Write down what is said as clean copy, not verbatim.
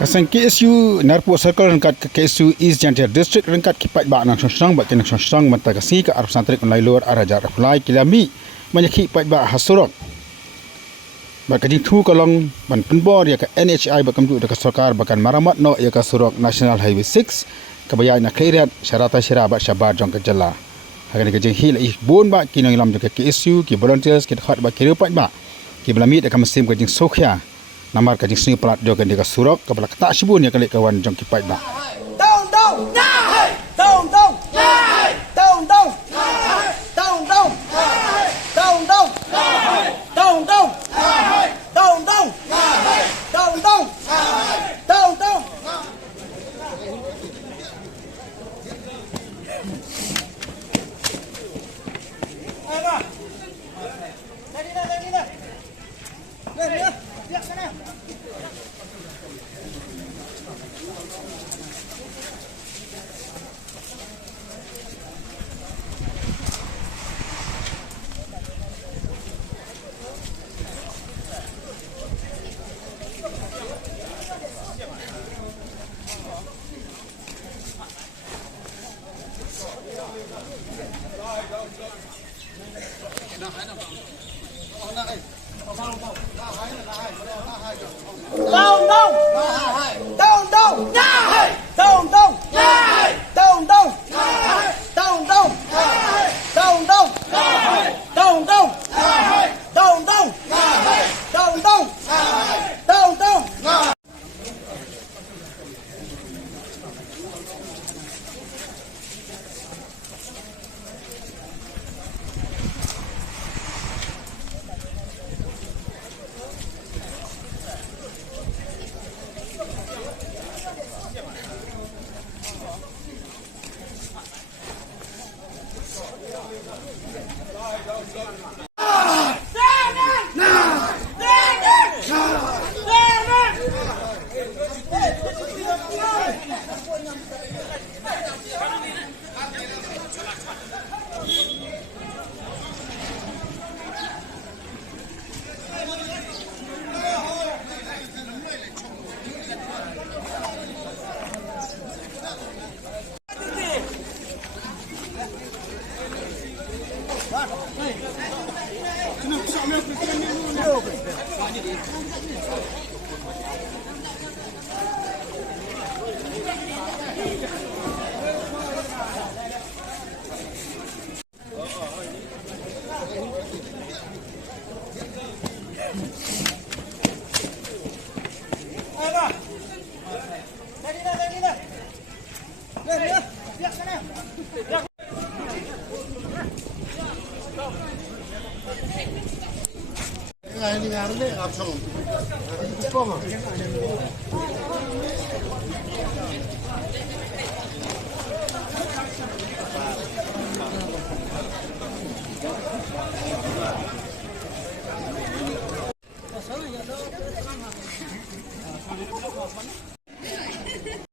Kasang KSU Narpu Circle rengkat ke KSU East Jantia District rengkat kipat bak nang sosang bak kena sosang mata kasi ke arah santrik online luar arah jarak fly kilami menyaki kipat bak hasurok bak kajing tu kalong ban penbor ya ke NHI bak kamdu dekat sarkar bakan maramat no ya ke surok National Highway 6 kebayaan nak khairat syarata syara bak syabar jong ke jala hagan kajing hil bon bak kinong ilam ke KSU ki volunteers ki khat bak kira pat bak ki belamit akan mesim kajing sokya namar kajing seni pelat jogan dekat surok kepala ketak sibun ya kalik kawan jong kipat bak Đông đông đông đông đông đông đông đông đông đông đông đông đông đông đông đông đông Đông đông đông đông đông đông đông đông đông đông đông đông đông đông đông đông đông đông đông đông Ini yang ni apa? Itu apa?